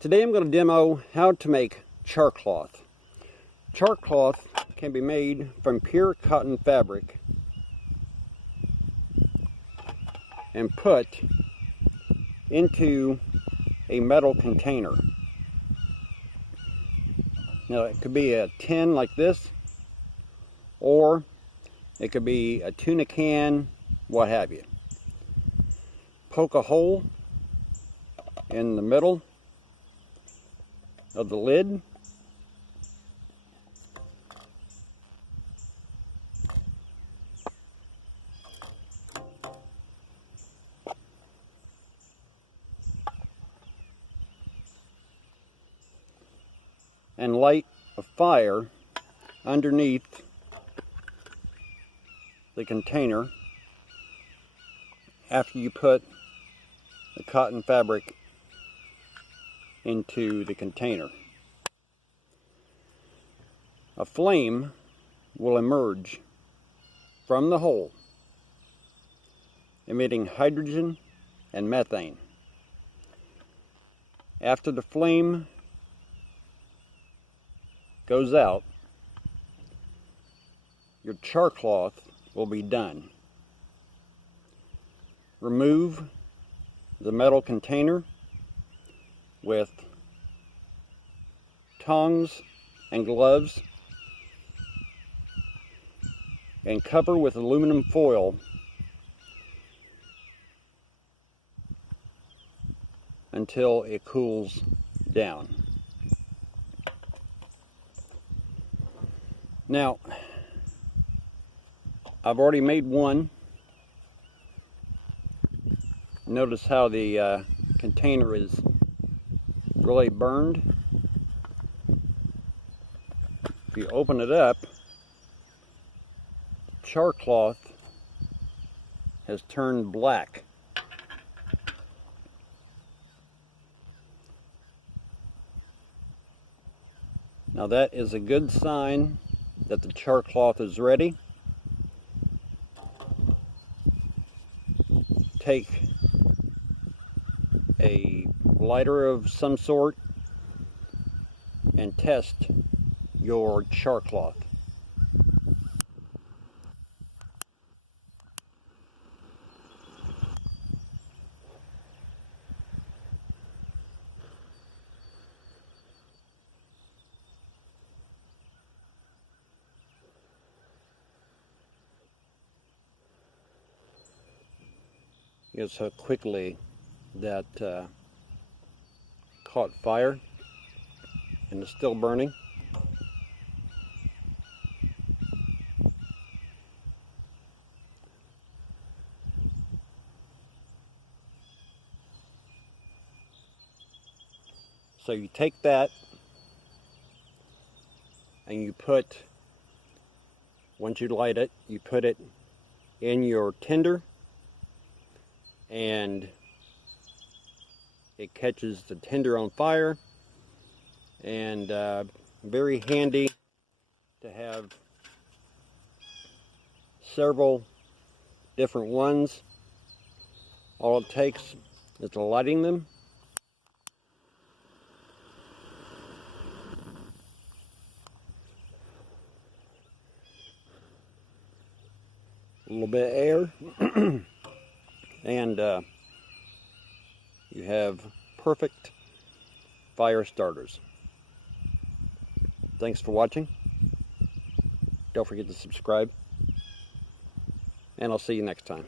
Today I'm going to demo how to make char-cloth. Char-cloth can be made from pure cotton fabric and put into a metal container. Now it could be a tin like this, or it could be a tuna can, what have you. Poke a hole in the middle of the lid, and light a fire underneath the container after you put the cotton fabric into the container. A flame will emerge from the hole, emitting hydrogen and methane. After the flame goes out, your char-cloth will be done. Remove the metal container with tongs and gloves and cover with aluminum foil until it cools down. Now, I've already made one. Notice how the container is really burned. If you open it up, char-cloth has turned black. Now that is a good sign that the char-cloth is ready. Take a lighter of some sort and test your char-cloth. Here's how quickly that caught fire and is still burning. So you take that and you put, once you light it, you put it in your tinder, and it catches the tinder on fire, and very handy to have several different ones. All it takes is lighting them, a little bit of air, and you have perfect fire starters. Thanks for watching. Don't forget to subscribe, and I'll see you next time.